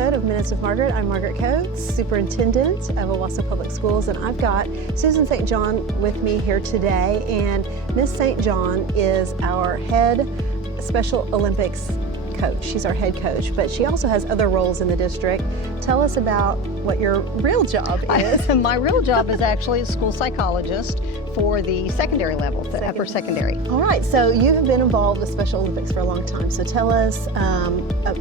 episode of Minutes with Margaret. I'm Margaret Coates, Superintendent of Owasso Public Schools, and I've got Susan St. John with me here today. And Miss St. John is our head Special Olympics coach. She's our head coach, but she also has other roles in the district. Tell us about what your real job is. My real job is actually a school psychologist for the secondary level, the upper secondary. All right, so you have been involved with Special Olympics for a long time. So tell us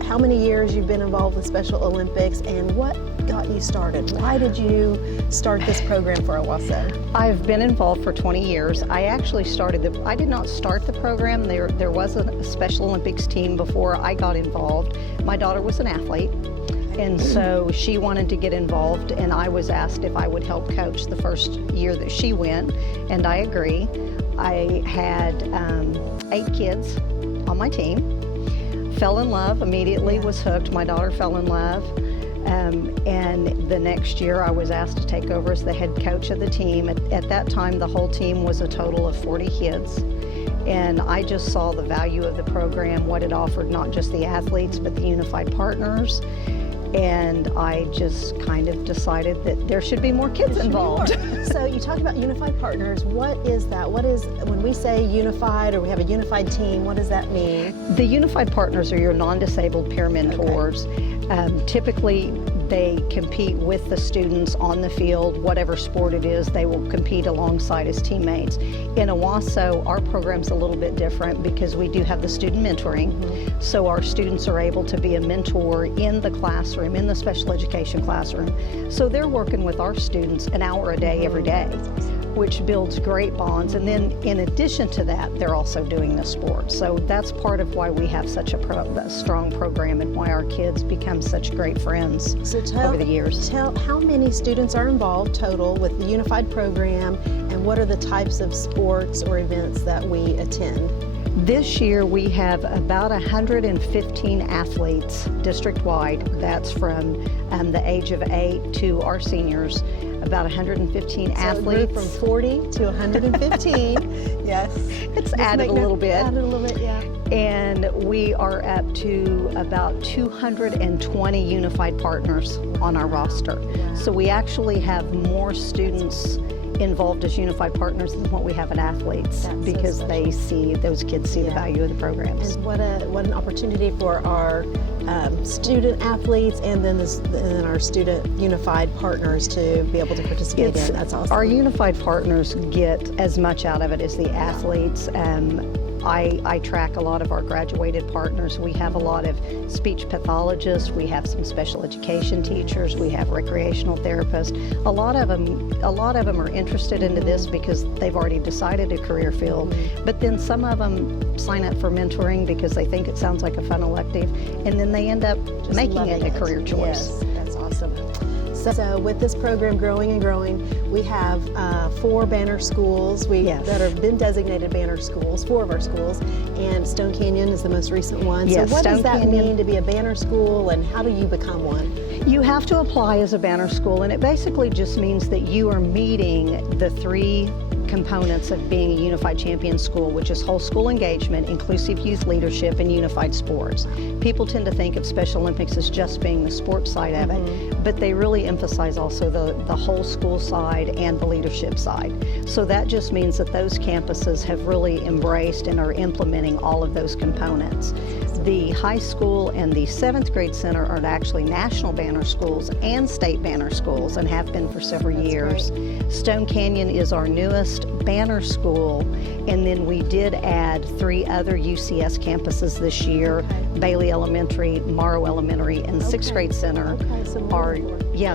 how many years you've been involved with Special Olympics and what got you started. Why did you start this program for Owasso? I've been involved for 20 years. I actually I did not start the program. There was a Special Olympics team before I got involved. My daughter was an athlete, and so she wanted to get involved, and I was asked if I would help coach the first year that she went, and I agree. I had 8 kids on my team, fell in love immediately, was hooked. My daughter fell in love, and the next year I was asked to take over as the head coach of the team. At that time, the whole team was a total of 40 kids. And I just saw the value of the program, what it offered, not just the athletes, but the unified partners. And I just kind of decided that there should be more kids involved. So you talked about unified partners. What is that? What is, when we say unified or we have a unified team, what does that mean? The unified partners are your non-disabled peer mentors. Okay. Typically, they compete with the students on the field, whatever sport it is, they will compete alongside as teammates. In Owasso, our program's a little bit different because we do have the student mentoring. Mm-hmm. So our students are able to be a mentor in the classroom, in the special education classroom. So they're working with our students an hour a day, every day, which builds great bonds. And then in addition to that, they're also doing the sport. So that's part of why we have such a strong program and why our kids become such great friends over the years. Tell how many students are involved total with the unified program, and what are the types of sports or events that we attend? This year we have about 115 athletes district-wide. That's from the age of 8 to our seniors. About 115 athletes. So from 40 to 115. Yes. It's added a little bit. Added a little bit, yeah. And we are up to about 220 unified partners on our roster. Wow. So we actually have more students involved as unified partners than what we have at athletes. That's because so those kids see the value of the programs. And what an opportunity for our student athletes and then our student unified partners to be able to participate in. That's awesome. Our unified partners get as much out of it as the athletes. I track a lot of our graduated partners. We have a lot of speech pathologists, we have some special education teachers, we have recreational therapists. A lot of them are interested into this because they've already decided a career field, but then some of them sign up for mentoring because they think it sounds like a fun elective, and then they end up just making it a career choice. Yes, that's awesome. So with this program growing and growing, we have 4 banner schools that have been designated banner schools, 4 of our schools, and Stone Canyon is the most recent one. Yes, so what does that mean to be a banner school, and how do you become one? You have to apply as a banner school, and it basically just means that you are meeting the 3 components of being a unified champion school, which is whole school engagement, inclusive youth leadership, and unified sports. People tend to think of Special Olympics as just being the sports side of it, but they really emphasize also the whole school side and the leadership side. So that just means that those campuses have really embraced and are implementing all of those components. The high school and the 7th grade center are actually national banner schools and state banner schools, and have been for several years. Great. Stone Canyon is our newest banner school, and then we did add 3 other UCS campuses this year. Bailey Elementary, Morrow Elementary, and 6th grade center are,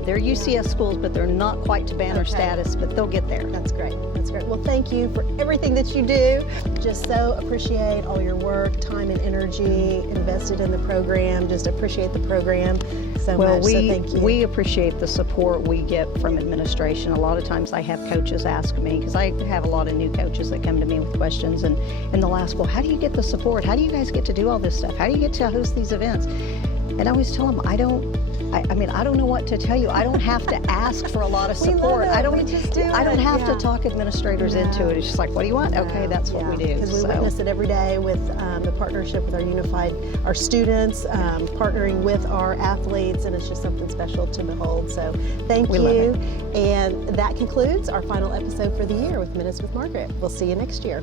they're UCS schools, but they're not quite to banner status, but they'll get there. That's great. That's great. Well, thank you for everything that you do. Just so appreciate all your work, time and energy invested in the program. Just appreciate the program so much. So thank you. We appreciate the support we get from administration. A lot of times I have coaches ask me, because I have a lot of new coaches that come to me with questions, and they'll ask, well, how do you get the support? How do you guys get to do all this stuff? How do you get to host these events? And I always tell them, I don't I mean, I don't know what to tell you. I don't have to ask for a lot of We love support. it. I don't. We just do I don't it. have Yeah. to talk administrators into it. It's just like, what do you want? Okay, that's what we do. Because we witness it every day with the partnership with our students, partnering with our athletes, and it's just something special to behold. So thank We love you. it. And that concludes our final episode for the year with Minutes with Margaret. We'll see you next year.